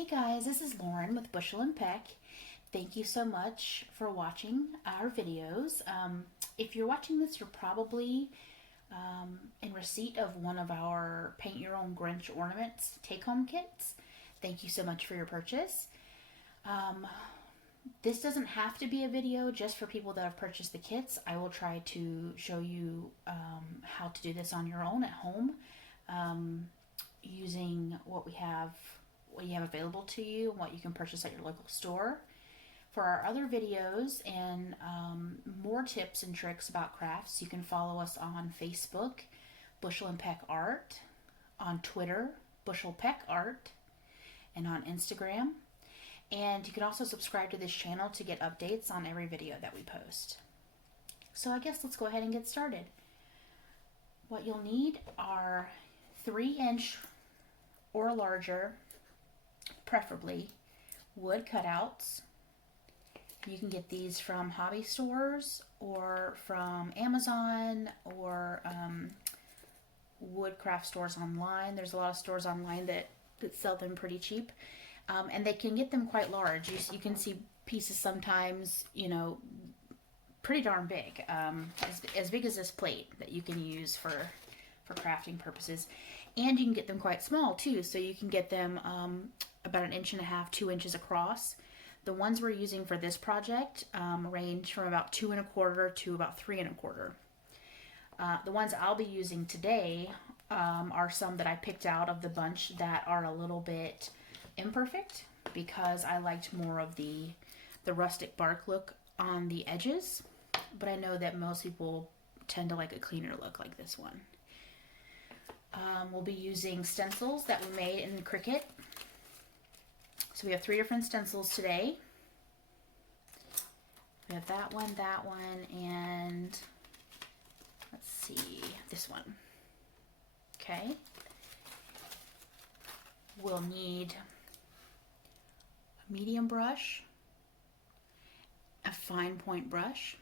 Hey guys, this is Lauren with Bushel and Peck. Thank you so much for watching our videos. If you're watching this, you're probably in receipt of one of our Paint Your Own Grinch Ornaments take-home kits. Thank you so much for your purchase. This doesn't have to be a video just for people that have purchased the kits. I will try to show you how to do this on your own at home using what you have available to you and what you can purchase at your local store. For our other videos and more tips and tricks about crafts, you can follow us on Facebook, Bushel and Peck Art, on Twitter, Bushel Peck Art, and on Instagram. And you can also subscribe to this channel to get updates on every video that we post. So I guess let's go ahead and get started. What you'll need are 3-inch or larger, preferably, wood cutouts. You can get these from hobby stores or from Amazon or wood craft stores online. There's a lot of stores online that sell them pretty cheap. And they can get them quite large. You can see pieces sometimes, pretty darn big, as big as this plate that you can use for crafting purposes. And you can get them quite small too, so you can get them about 1.5 inches, 2 inches across. The ones we're using for this project range from about 2 1/4 to about 3 1/4. The ones I'll be using today are some that I picked out of the bunch that are a little bit imperfect because I liked more of the rustic bark look on the edges, but I know that most people tend to like a cleaner look like this one. We'll be using stencils that we made in Cricut. So we have 3 different stencils today. We have that one, and let's see, this one. Okay. We'll need a medium brush, a fine point brush,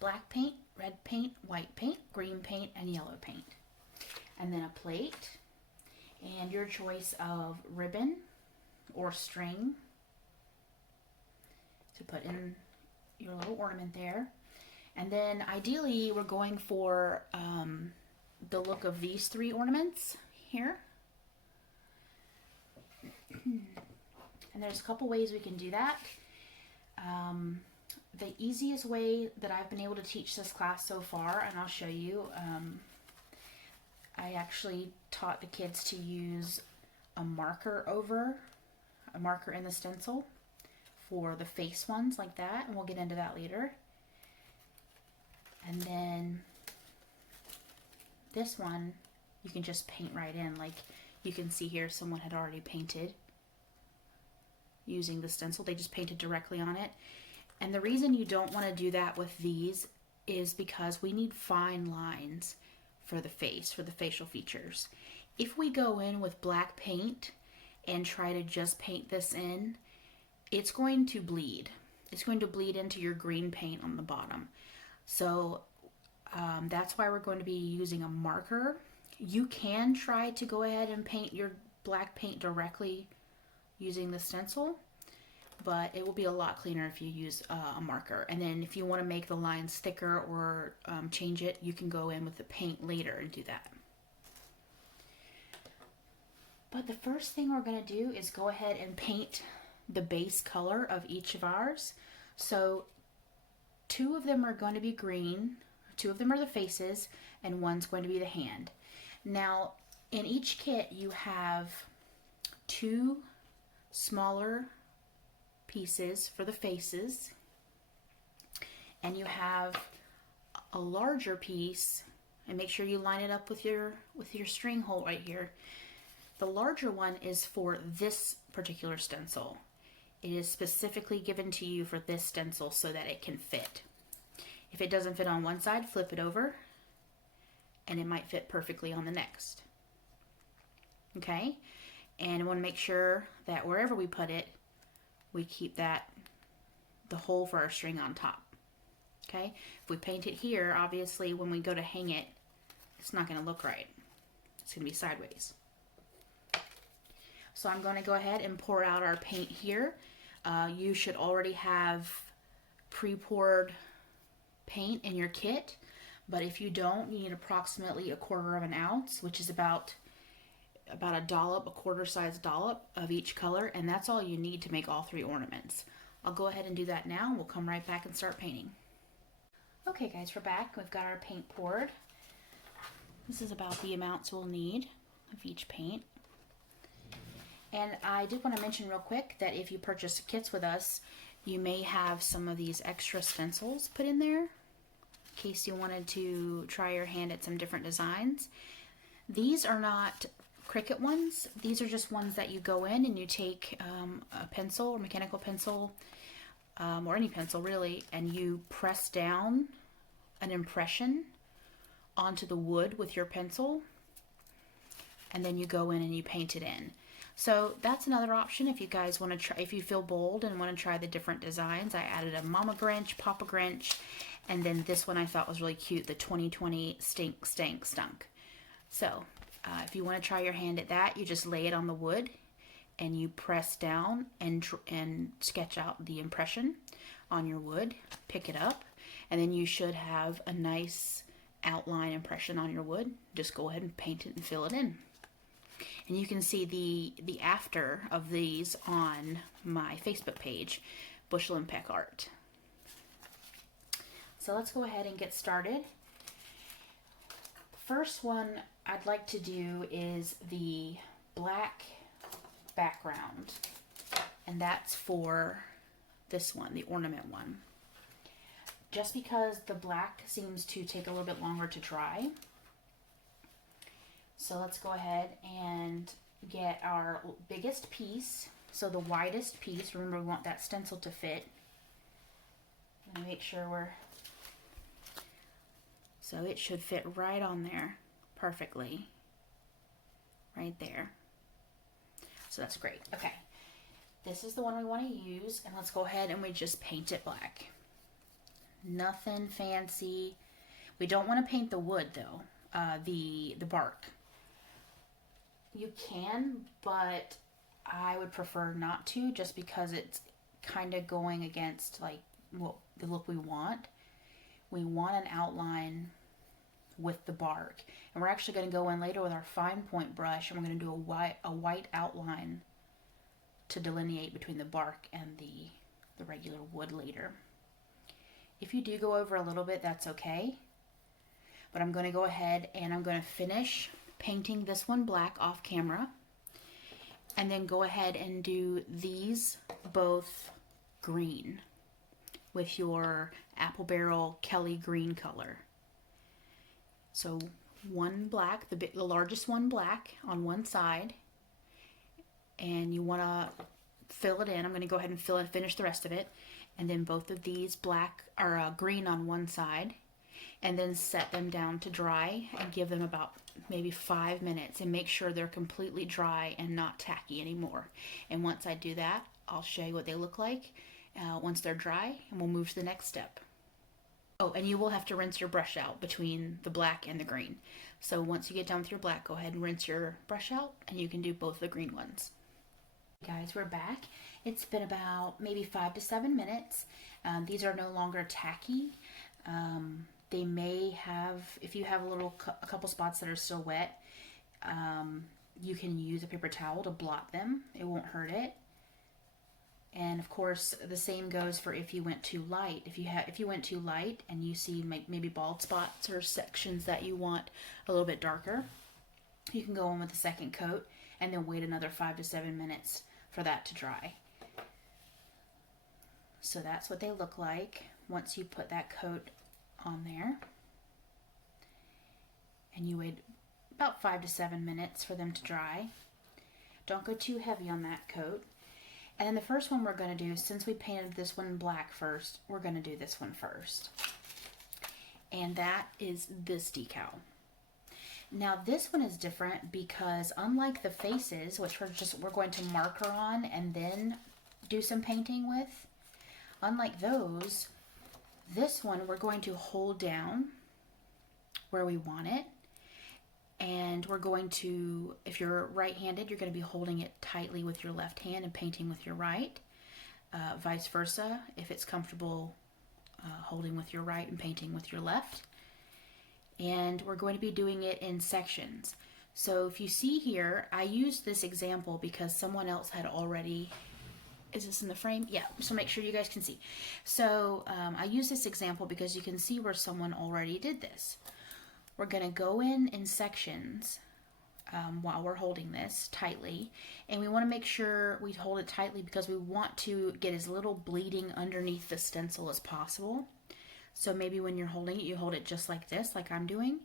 black paint, red paint, white paint, green paint, and yellow paint. And then a plate and your choice of ribbon or string to put in your little ornament there. And then ideally we're going for the look of these 3 ornaments here. And there's a couple ways we can do that. The easiest way that I've been able to teach this class so far, and I'll show you, I actually taught the kids to use a marker in the stencil for the face ones like that, and we'll get into that later. And then this one, you can just paint right in. Like you can see here, someone had already painted using the stencil. They just painted directly on it. And the reason you don't want to do that with these is because we need fine lines for the face, for the facial features. If we go in with black paint and try to just paint this in, it's going to bleed. It's going to bleed into your green paint on the bottom. So that's why we're going to be using a marker. You can try to go ahead and paint your black paint directly using the stencil, but it will be a lot cleaner if you use a marker. And then if you want to make the lines thicker or change it, you can go in with the paint later and do that. But the first thing we're going to do is go ahead and paint the base color of each of ours. So 2 of them are going to be green, 2 of them are the faces, and 1's going to be the hand. Now, in each kit, you have 2 smaller pieces for the faces, and you have a larger piece, and make sure you line it up with your string hole right here. The larger one is for this particular stencil. It is specifically given to you for this stencil so that it can fit. If it doesn't fit on one side, flip it over and it might fit perfectly on the next. Okay? And I want to make sure that wherever we put it, we keep the hole for our string on top. Okay? If we paint it here, obviously when we go to hang it, it's not going to look right. It's going to be sideways. So I'm going to go ahead and pour out our paint here. You should already have pre-poured paint in your kit, but if you don't, you need approximately 1/4 ounce, which is about a dollop, a quarter-sized dollop of each color, and that's all you need to make all 3 ornaments. I'll go ahead and do that now, and we'll come right back and start painting. Okay guys, we're back. We've got our paint poured. This is about the amounts we'll need of each paint. And I did want to mention real quick that if you purchase kits with us, you may have some of these extra stencils put in there in case you wanted to try your hand at some different designs. These are not Cricut ones. These are just ones that you go in and you take a pencil or mechanical pencil or any pencil really, and you press down an impression onto the wood with your pencil, and then you go in and you paint it in. So that's another option if you guys want to try, if you feel bold and want to try the different designs. I added a Mama Grinch, Papa Grinch, and then this one I thought was really cute, the 2020 Stink Stank Stunk. So if you want to try your hand at that, you just lay it on the wood and you press down and sketch out the impression on your wood, pick it up, and then you should have a nice outline impression on your wood. Just go ahead and paint it and fill it in. And you can see the after of these on my Facebook page, Bushel and Peck Art. So let's go ahead and get started. The first one I'd like to do is the black background, and that's for this one, the ornament one. Just because the black seems to take a little bit longer to dry. So let's go ahead and get our biggest piece, so the widest piece. Remember, we want that stencil to fit. I'm gonna make sure so it should fit right on there perfectly, right there. So that's great. Okay, this is the one we want to use, and let's go ahead and we just paint it black. Nothing fancy. We don't want to paint the wood though, the bark. You can, but I would prefer not to, just because it's kind of going against like the look we want. We want an outline with the bark, and we're actually going to go in later with our fine point brush, and we're going to do a white outline to delineate between the bark and the regular wood later. If you do go over a little bit, that's okay, but I'm going to go ahead and I'm going to finish painting this one black off camera, and then go ahead and do these both green with your apple barrel Kelly green color. So one black, the largest one black on one side, and you want to fill it in. I'm going to go ahead and finish the rest of it, and then both of these black or green on one side, and then set them down to dry and give them about maybe 5 minutes, and make sure they're completely dry and not tacky anymore. And once I do that, I'll show you what they look like once they're dry, and we'll move to the next step. Oh, and you will have to rinse your brush out between the black and the green. So once you get done with your black, go ahead and rinse your brush out, and you can do both the green ones. Guys, we're back. It's been about maybe 5 to 7 minutes. These are no longer tacky. They may have, if you have a couple spots that are still wet, you can use a paper towel to blot them. It won't hurt it. And of course, the same goes for if you went too light. If you went too light and you see maybe bald spots or sections that you want a little bit darker, you can go in with a second coat and then wait another 5 to 7 minutes for that to dry. So that's what they look like once you put that coat on there. And you wait about 5 to 7 minutes for them to dry. Don't go too heavy on that coat. And then the first one we're going to do, since we painted this one black first, we're going to do this one first. And that is this decal. Now this one is different because unlike the faces, which we're going to marker on and then do some painting with, unlike those, this one we're going to hold down where we want it, and we're going to, if you're right-handed, you're going to be holding it tightly with your left hand and painting with your right. Vice versa, if it's comfortable holding with your right and painting with your left. And we're going to be doing it in sections. So if you see here, I used this example because someone else had already, is this in the frame? Yeah, so make sure you guys can see. So I use this example because you can see where someone already did this. We're going to go in sections while we're holding this tightly, and we want to make sure we hold it tightly because we want to get as little bleeding underneath the stencil as possible. So maybe when you're holding it, you hold it just like this, like I'm doing,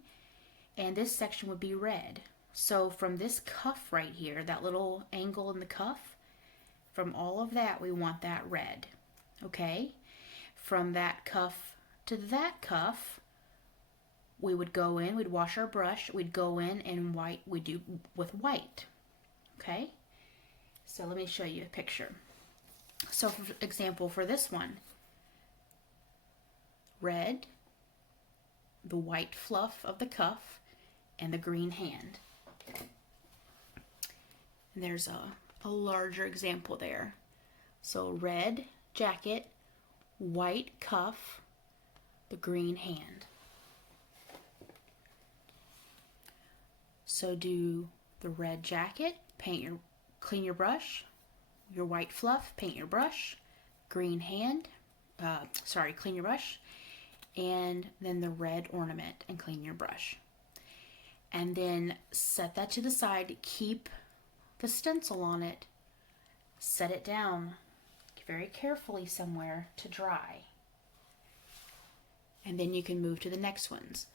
and this section would be red. So from this cuff right here, that little angle in the cuff, from all of that, we want that red, okay? From that cuff to that cuff, we would go in, we'd wash our brush, we'd go in and white, we do with white, okay? So let me show you a picture. So for example, for this one, red, the white fluff of the cuff, and the green hand. And there's a larger example there. So red jacket, white cuff, the green hand. So do the red jacket, clean your brush, your white fluff, paint your brush, green hand, clean your brush, and then the red ornament and clean your brush. And then set that to the side, keep the stencil on it, set it down very carefully somewhere to dry. And then you can move to the next ones.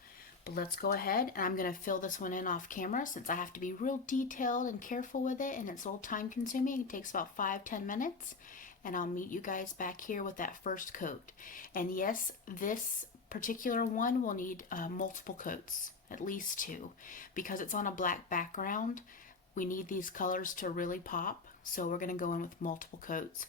But let's go ahead, and I'm going to fill this one in off camera since I have to be real detailed and careful with it, and it's a little time consuming. It takes about 5-10 minutes, and I'll meet you guys back here with that first coat. And yes, this particular one will need multiple coats, at least 2, because it's on a black background. We need these colors to really pop, so we're going to go in with multiple coats.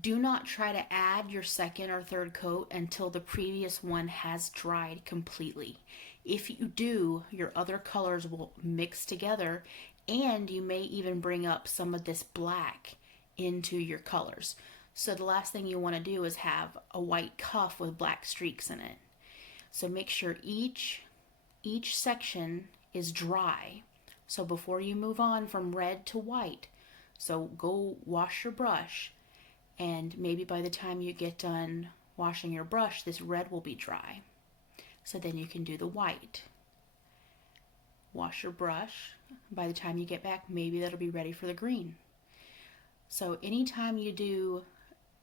Do not try to add your second or third coat until the previous one has dried completely. If you do, your other colors will mix together, and you may even bring up some of this black into your colors. So the last thing you want to do is have a white cuff with black streaks in it. So make sure each section is dry. So before you move on from red to white, so go wash your brush, and maybe by the time you get done washing your brush, this red will be dry. So then you can do the white. Wash your brush. By the time you get back, maybe that'll be ready for the green. So anytime you do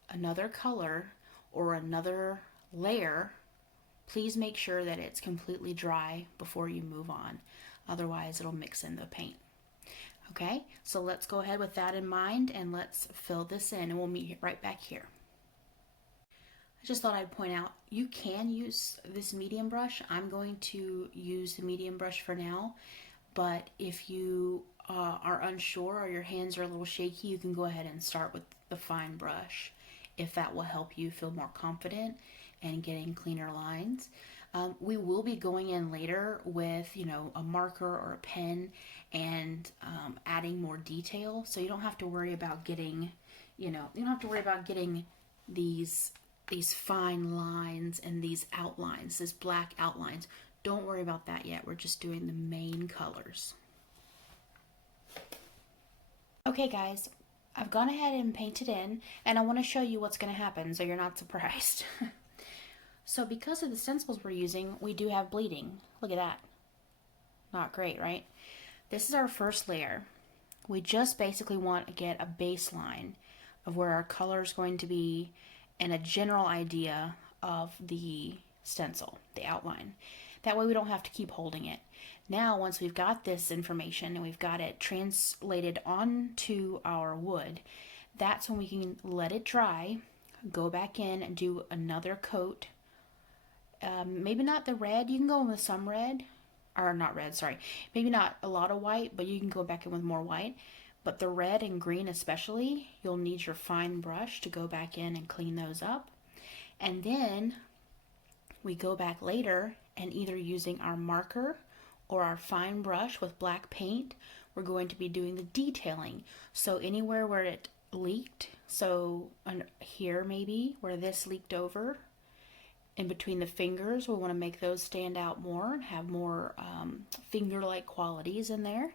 another color or another layer, please make sure that it's completely dry before you move on. Otherwise, it'll mix in the paint. Okay, so let's go ahead with that in mind and let's fill this in, and we'll meet right back here. I just thought I'd point out, you can use this medium brush. I'm going to use the medium brush for now, but if you are unsure or your hands are a little shaky, you can go ahead and start with the fine brush if that will help you feel more confident and getting cleaner lines. We will be going in later with, a marker or a pen and adding more detail, so you don't have to worry about getting, these fine lines and these outlines, this black outlines. Don't worry about that yet. We're just doing the main colors. Okay guys, I've gone ahead and painted in, and I want to show you what's going to happen so you're not surprised. So because of the stencils we're using, we do have bleeding. Look at that. Not great, right? This is our first layer. We just basically want to get a baseline of where our color is going to be and a general idea of the stencil, the outline. That way we don't have to keep holding it. Now, once we've got this information and we've got it translated onto our wood, that's when we can let it dry, go back in and do another coat. Maybe not the red, you can go in with some red, or not red, sorry. Maybe not a lot of white, but you can go back in with more white. But the red and green especially, you'll need your fine brush to go back in and clean those up. And then we go back later and either using our marker or our fine brush with black paint, we're going to be doing the detailing. So anywhere where it leaked, so here maybe where this leaked over, in between the fingers, we want to make those stand out more and have more finger-like qualities in there.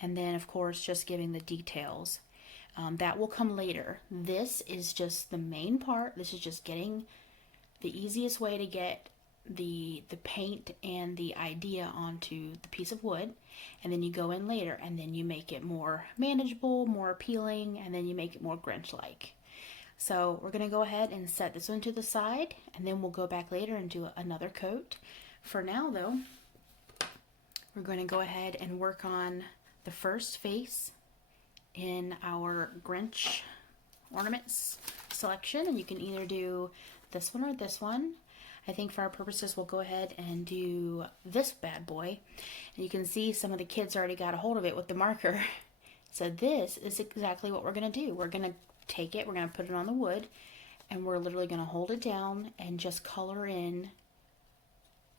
And then of course just giving the details. That will come later. This is just the main part. This is just getting the easiest way to get the paint and the idea onto the piece of wood, and then you go in later and then you make it more manageable, more appealing, and then you make it more Grinch-like. So we're going to go ahead and set this one to the side, and then we'll go back later and do another coat. For now though, we're going to go ahead and work on the first face in our Grinch ornaments selection, and you can either do this one or this one. I think for our purposes we'll go ahead and do this bad boy, and you can see some of the kids already got a hold of it with the marker. So this is exactly what we're going to do. We're going to take it, we're going to put it on the wood, and we're literally going to hold it down and just color in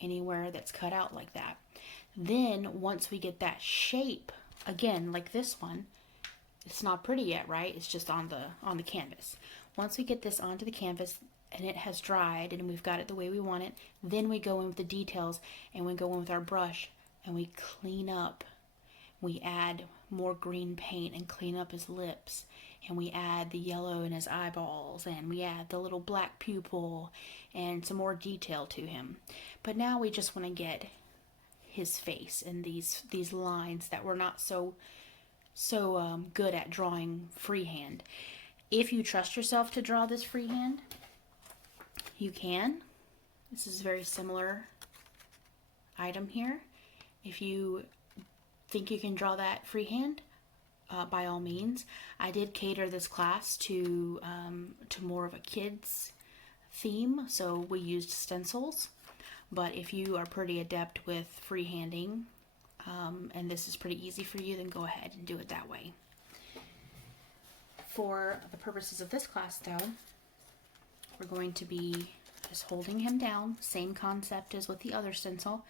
anywhere that's cut out like that. Then once we get that shape, again like this one, it's not pretty yet, right? It's just on the canvas. Once we get this onto the canvas and it has dried and we've got it the way we want it, then we go in with the details, and we go in with our brush and we clean up. We add more green paint and clean up his lips, and we add the yellow in his eyeballs, and we add the little black pupil and some more detail to him. But now we just want to get his face and these lines that we're not so good at drawing freehand. If you trust yourself to draw this freehand, you can. This is a very similar item here. If you think you can draw that freehand, by all means. I did cater this class to more of a kids theme, so we used stencils. But if you are pretty adept with freehanding, and this is pretty easy for you, then go ahead and do it that way. For the purposes of this class though, we're going to be just holding him down, same concept as with the other stencil.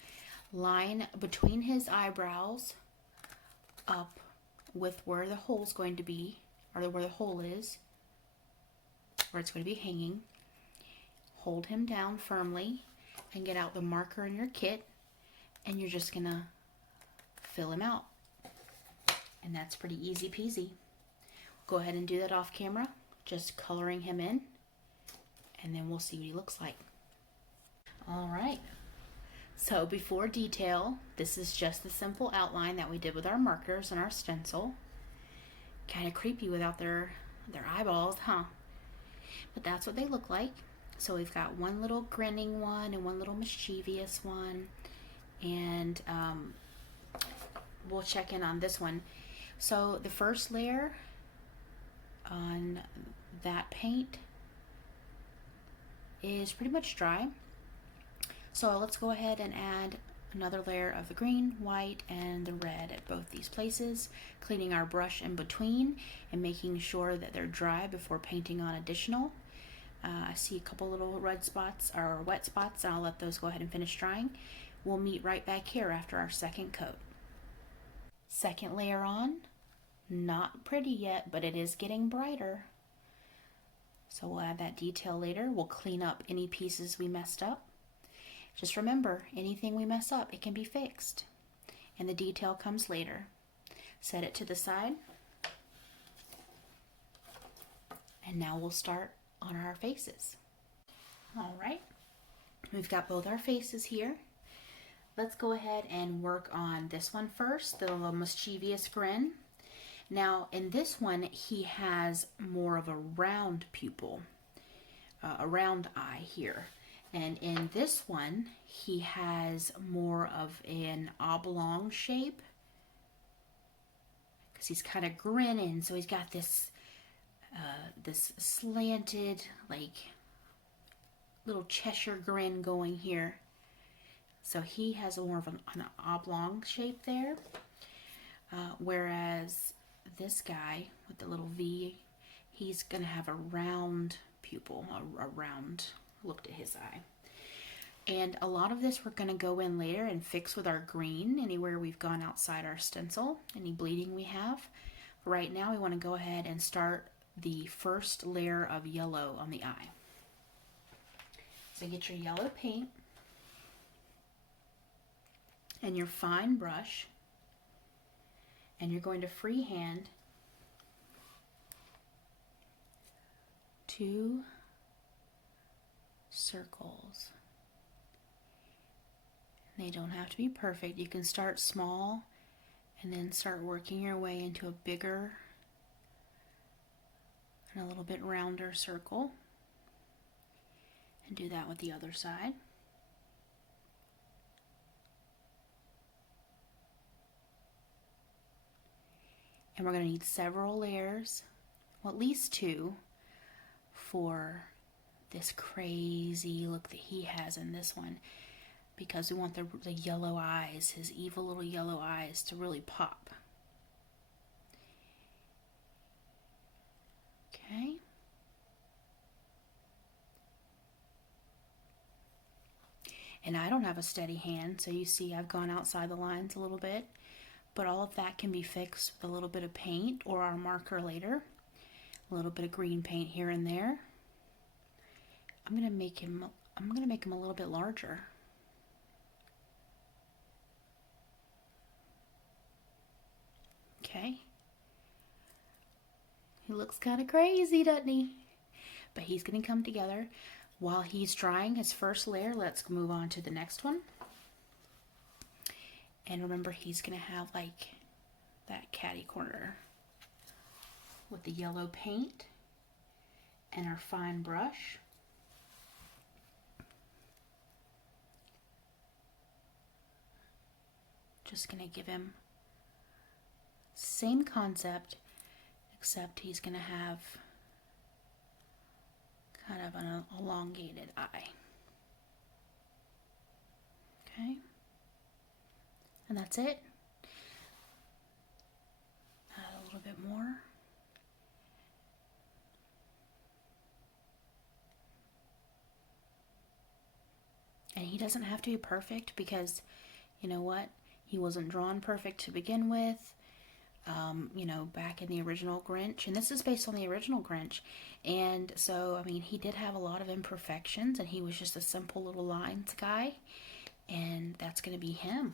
Line between his eyebrows up with where the hole's going to be, or where the hole is, where it's going to be hanging. Hold him down firmly and get out the marker in your kit, and you're just gonna fill him out. And that's pretty easy peasy. Go ahead and do that off camera, just coloring him in, and then we'll see what he looks like. Alright, so before detail, this is just the simple outline that we did with our markers and our stencil. Kind of creepy without their eyeballs, huh? But that's what they look like. So we've got one little grinning one and one little mischievous one, and we'll check in on this one. So the first layer on that paint is pretty much dry. So let's go ahead and add another layer of the green, white, and the red at both these places, cleaning our brush in between and making sure that they're dry before painting on additional. I see a couple little red spots or wet spots, and I'll let those go ahead and finish drying. We'll meet right back here after our second coat. Second layer on, not pretty yet, but it is getting brighter. So we'll add that detail later. We'll clean up any pieces we messed up. Just remember, anything we mess up, it can be fixed. And the detail comes later. Set it to the side. And now we'll start on our faces. Alright, we've got both our faces here. Let's go ahead and work on this one first, the little mischievous grin. Now in this one, he has more of a round pupil, a round eye here. And in this one, he has more of an oblong shape, because he's kind of grinning, so he's got this this slanted, like, little Cheshire grin going here. So he has more of an oblong shape there, whereas this guy with the little V, he's going to have a round pupil, a round look to his eye. And a lot of this we're going to go in later and fix with our green anywhere we've gone outside our stencil, any bleeding we have. Right now we want to go ahead and start the first layer of yellow on the eye. So get your yellow paint and your fine brush, and you're going to freehand 2 circles. They don't have to be perfect. You can start small and then start working your way into a bigger and a little bit rounder circle. And do that with the other side. And we're going to need several layers, well, at least 2, for this crazy look that he has in this one, because we want the yellow eyes, his evil little yellow eyes, to really pop. Okay. And I don't have a steady hand, so you see I've gone outside the lines a little bit, but all of that can be fixed with a little bit of paint or our marker later. A little bit of green paint here and there. I'm gonna make him a little bit larger. Okay. He looks kind of crazy, doesn't he? But he's gonna come together. While he's drying his first layer, let's move on to the next one. And remember, he's gonna have like that catty corner with the yellow paint and our fine brush. Just gonna give him same concept, except he's gonna have kind of an elongated eye. Okay, and that's it. Add a little bit more. And he doesn't have to be perfect, because you know what? He wasn't drawn perfect to begin with. You know, back in the original Grinch, and this is based on the original Grinch, and so I mean, he did have a lot of imperfections, and he was just a simple little lines guy, and that's going to be him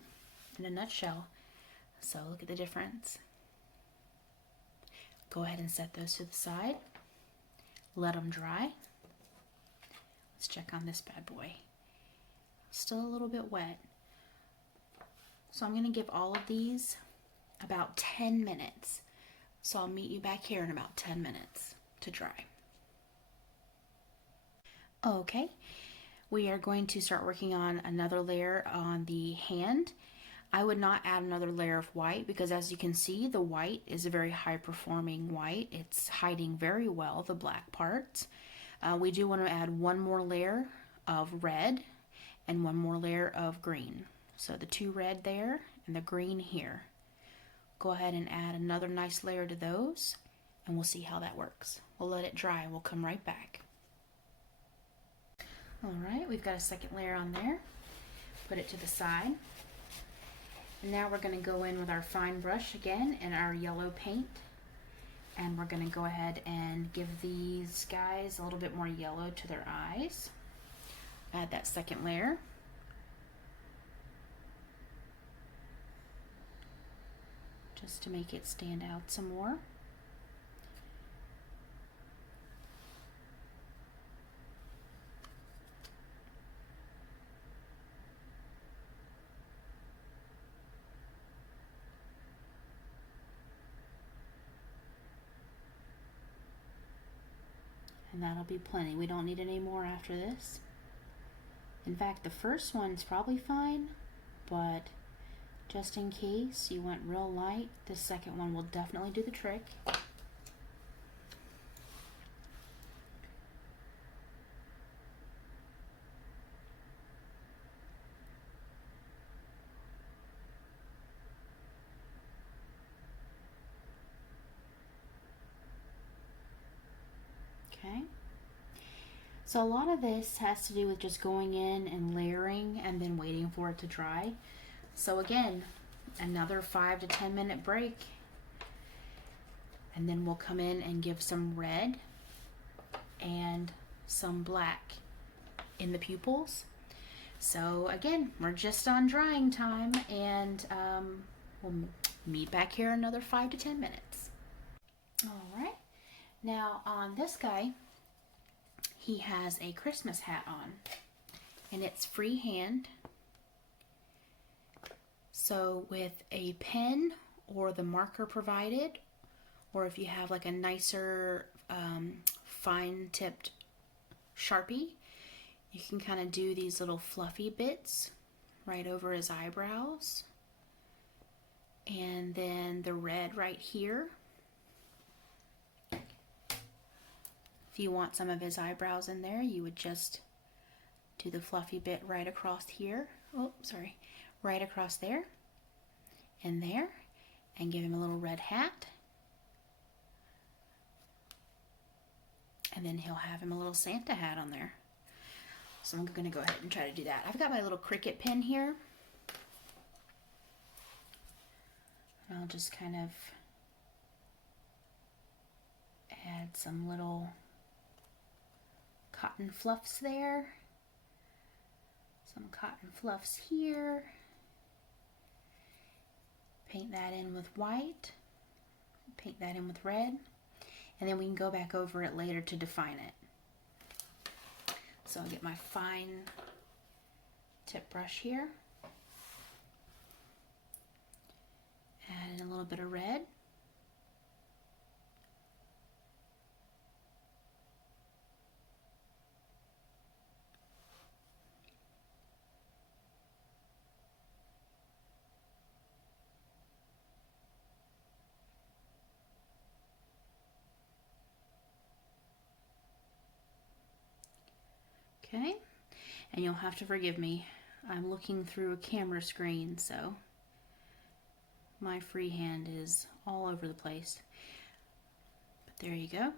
in a nutshell. So look at the difference. Go ahead and set those to the side. Let them dry. Let's check on this bad boy. Still a little bit wet. So I'm going to give all of these about 10 minutes. So I'll meet you back here in about 10 minutes to dry. Okay, we are going to start working on another layer on the hand. I would not add another layer of white, because as you can see, the white is a very high performing white. It's hiding very well the black parts. We do want to add one more layer of red and one more layer of green. So the 2 red there and the green here. Go ahead and add another nice layer to those, and we'll see how that works. We'll let it dry and we'll come right back. Alright, we've got a second layer on there. Put it to the side. And now we're going to go in with our fine brush again and our yellow paint. And we're going to go ahead and give these guys a little bit more yellow to their eyes. Add that second layer. Just to make it stand out some more. And that'll be plenty. We don't need any more after this. In fact, the first one's probably fine, but just in case you went real light, the second one will definitely do the trick. Okay, So a lot of this has to do with just going in and layering and then waiting for it to dry. So again, another 5 to 10 minute break, and then we'll come in and give some red and some black in the pupils. So again, we're just on drying time, and we'll meet back here another 5 to 10 minutes. All right, now on this guy, he has a Christmas hat on, and it's freehand. So with a pen or the marker provided, or if you have like a nicer fine tipped Sharpie, you can kind of do these little fluffy bits right over his eyebrows. And then the red right here. If you want some of his eyebrows in there, you would just do the fluffy bit right across here. Oh, sorry. Right across there and there, and give him a little red hat. And then he'll have him a little Santa hat on there. So I'm going to go ahead and try to do that. I've got my little Cricut pen here. And I'll just kind of add some little cotton fluffs there. Some cotton fluffs here. Paint that in with white. Paint that in with red. And then we can go back over it later to define it. So I'll get my fine tip brush here. Add in a little bit of red. Okay, and you'll have to forgive me. I'm looking through a camera screen, so my freehand is all over the place. But there you go.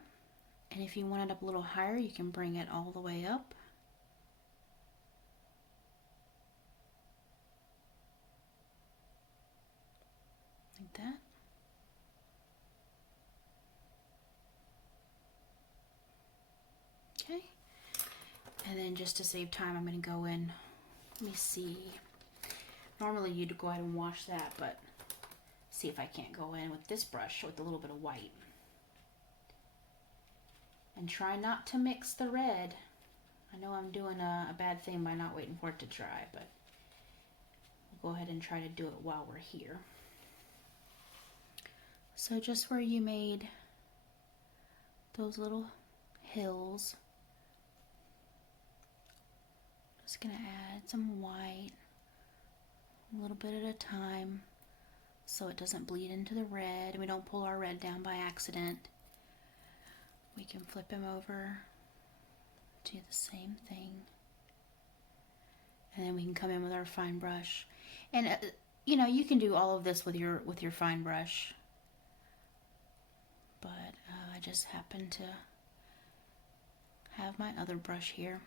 And if you want it up a little higher, you can bring it all the way up. Like that. Okay. And then just to save time, I'm going to go in, let me see. Normally you'd go ahead and wash that, but see if I can't go in with this brush with a little bit of white. And try not to mix the red. I know I'm doing a bad thing by not waiting for it to dry, but we'll go ahead and try to do it while we're here. So just where you made those little hills, just gonna add some white, a little bit at a time, so it doesn't bleed into the red and we don't pull our red down by accident. We can flip him over, do the same thing, and then we can come in with our fine brush. And you know, you can do all of this with your fine brush, but I just happen to have my other brush here.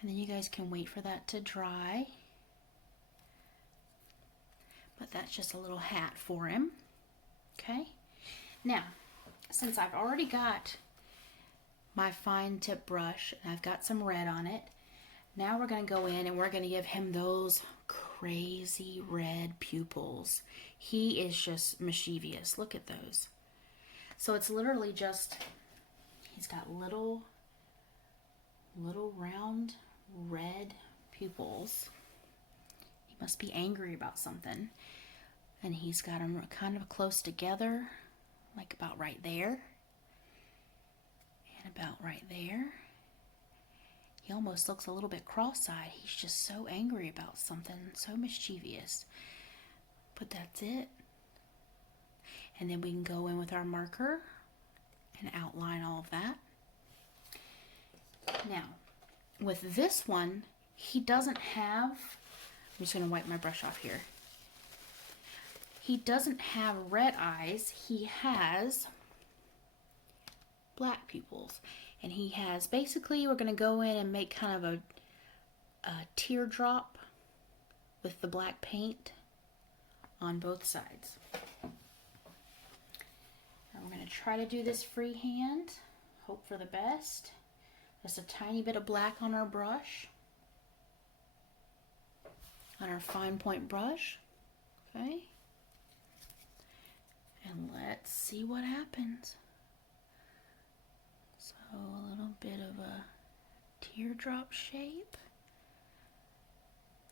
And then you guys can wait for that to dry. But that's just a little hat for him. Okay. Now, since I've already got my fine tip brush and I've got some red on it, now we're going to go in and we're going to give him those crazy red pupils. He is just mischievous. Look at those. So it's literally just, he's got little round red pupils. He must be angry about something. And he's got them kind of close together, like about right there. And about right there. He almost looks a little bit cross-eyed. He's just so angry about something, so mischievous. But that's it. And then we can go in with our marker and outline all of that. Now, with this one, he doesn't have, I'm just going to wipe my brush off here. He doesn't have red eyes. He has black pupils. And he has, basically, we're going to go in and make kind of a teardrop with the black paint on both sides. And we're going to try to do this freehand. Hope for the best. Just a tiny bit of black on our brush. On our fine point brush. Okay. And let's see what happens. So a little bit of a teardrop shape.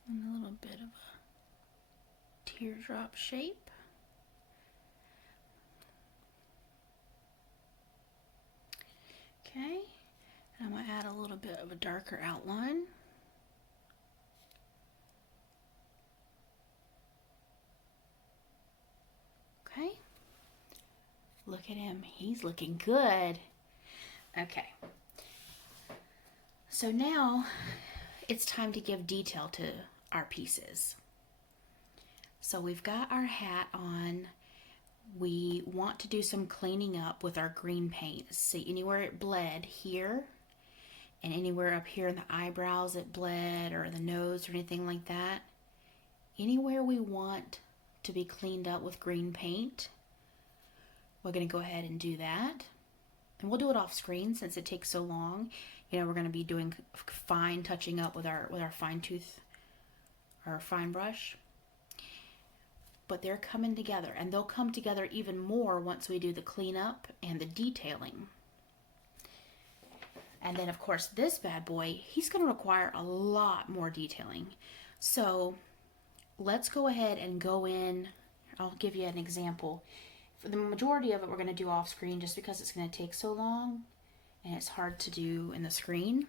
And a little bit of a teardrop shape. Okay. And I'm going to add a little bit of a darker outline. Okay. Look at him. He's looking good. Okay. So now it's time to give detail to our pieces. So we've got our hat on. We want to do some cleaning up with our green paint. See, anywhere it bled here, and anywhere up here in the eyebrows it bled, or the nose or anything like that. Anywhere we want to be cleaned up with green paint, we're going to go ahead and do that. And we'll do it off screen since it takes so long. You know, we're going to be doing fine touching up with our fine tooth, our fine brush. But they're coming together, and they'll come together even more once we do the cleanup and the detailing. And then, of course, this bad boy, he's going to require a lot more detailing. So let's go ahead and go in. I'll give you an example. For the majority of it, we're going to do off screen just because it's going to take so long and it's hard to do in the screen.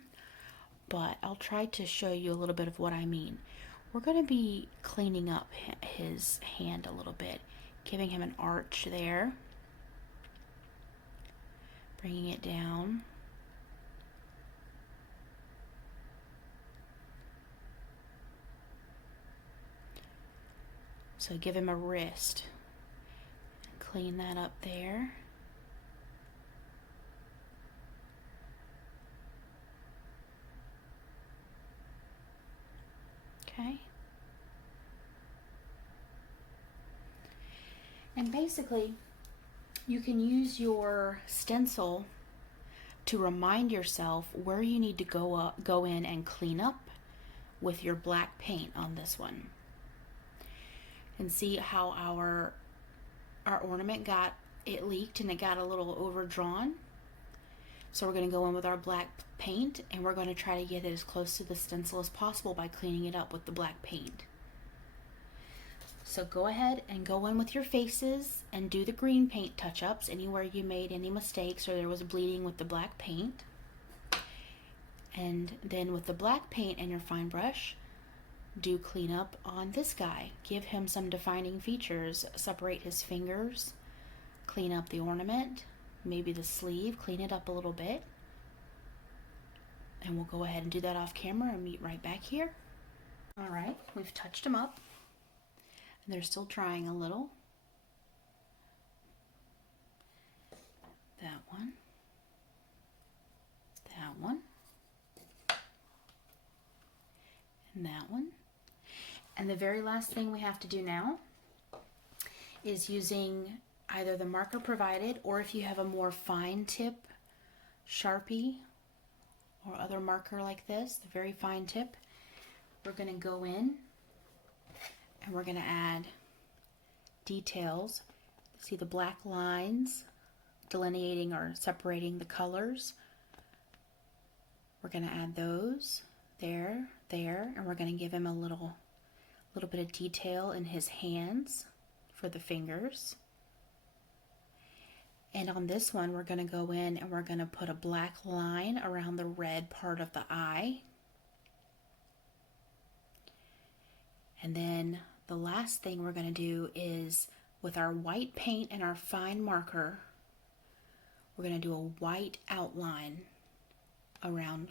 But I'll try to show you a little bit of what I mean. We're going to be cleaning up his hand a little bit, giving him an arch there, bringing it down. So give him a wrist. Clean that up there. Okay. And basically, you can use your stencil to remind yourself where you need to go in and clean up with your black paint on this one. And see how our ornament got, it leaked and it got a little overdrawn. So we're going to go in with our black paint and we're going to try to get it as close to the stencil as possible by cleaning it up with the black paint. So go ahead and go in with your faces and do the green paint touch-ups anywhere you made any mistakes or there was bleeding with the black paint. And then with the black paint and your fine brush, do cleanup on this guy. Give him some defining features. Separate his fingers. Clean up the ornament. Maybe the sleeve. Clean it up a little bit. And we'll go ahead and do that off camera and meet right back here. Alright, we've touched them up. And they're still drying a little. That one. That one. And that one. And the very last thing we have to do now is using either the marker provided or if you have a more fine tip Sharpie or other marker like this, the very fine tip, we're going to go in and we're going to add details. See the black lines delineating or separating the colors. We're going to add those there, and we're going to give him a little bit of detail in his hands for the fingers. And on this one, we're going to go in and we're going to put a black line around the red part of the eye. And then the last thing we're going to do is with our white paint and our fine marker, we're going to do a white outline around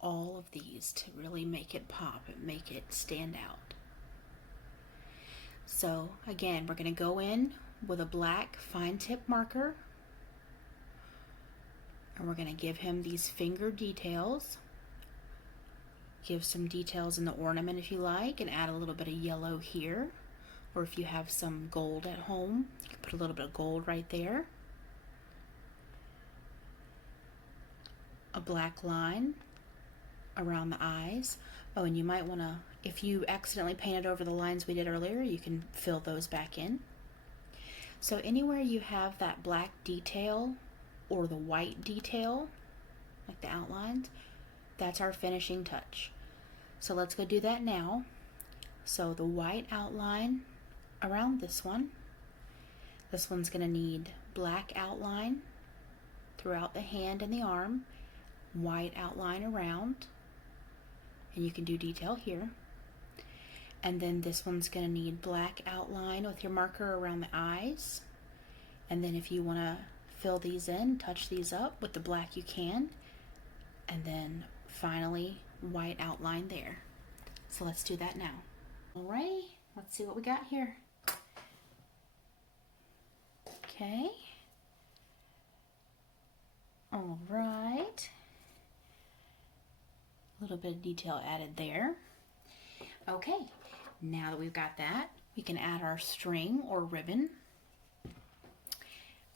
all of these to really make it pop and make it stand out. So again, we're going to go in with a black fine tip marker And we're going to give him these finger details. Give some details in the ornament if you like, and add a little bit of yellow here. Or if you have some gold at home, you can put a little bit of gold right there. A black line around the eyes. Oh, and you might want to, if you accidentally painted over the lines we did earlier, you can fill those back in. So anywhere you have that black detail or the white detail, like the outlines, that's our finishing touch. So let's go do that now. So the white outline around this one. This one's going to need black outline throughout the hand and the arm, white outline around, and you can do detail here. And then this one's going to need black outline with your marker around the eyes. And then if you want to fill these in, touch these up with the black, you can. And then finally white outline there. So let's do that now. Alrighty, let's see what we got here. Okay. All right. A little bit of detail added there. Okay, now that we've got that, we can add our string or ribbon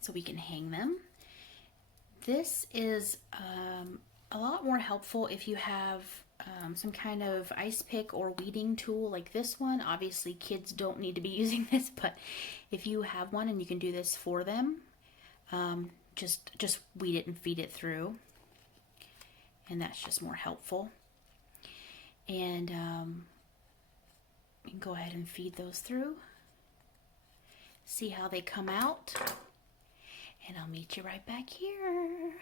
so we can hang them. This is a lot more helpful if you have some kind of ice pick or weeding tool like this one. Obviously kids don't need to be using this, but if you have one and you can do this for them, just weed it and feed it through, and that's just more helpful. And you can go ahead and feed those through, see how they come out, and I'll meet you right back here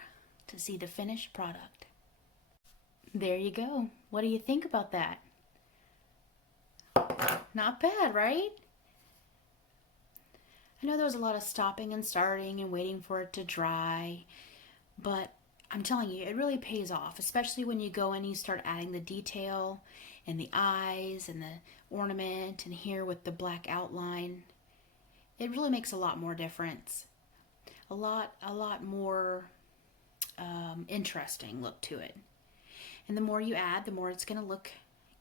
to see the finished product. There you go. What do you think about that? Not bad, right? I know there was a lot of stopping and starting and waiting for it to dry, but I'm telling you, it really pays off, especially when you go in and you start adding the detail and the eyes and the ornament and here with the black outline. It really makes a lot more difference. A lot more interesting look to it. And the more you add, the more it's going to look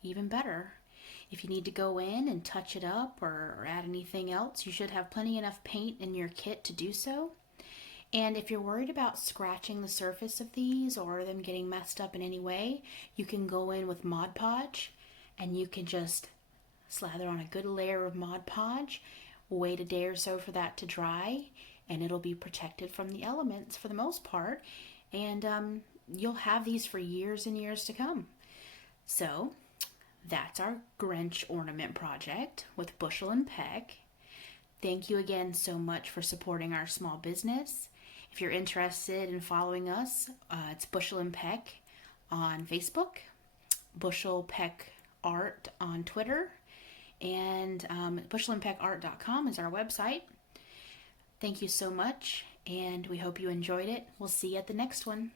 even better. If you need to go in and touch it up or add anything else, you should have plenty enough paint in your kit to do so. And if you're worried about scratching the surface of these or them getting messed up in any way, you can go in with Mod Podge and you can just slather on a good layer of Mod Podge, wait a day or so for that to dry, and it'll be protected from the elements for the most part. And you'll have these for years and years to come. So that's our Grinch ornament project with Bushel and Peck. Thank you again so much for supporting our small business. If you're interested in following us, it's Bushel and Peck on Facebook, Bushel Peck Art on Twitter, and bushelandpeckart.com is our website. Thank you so much, and we hope you enjoyed it. We'll see you at the next one.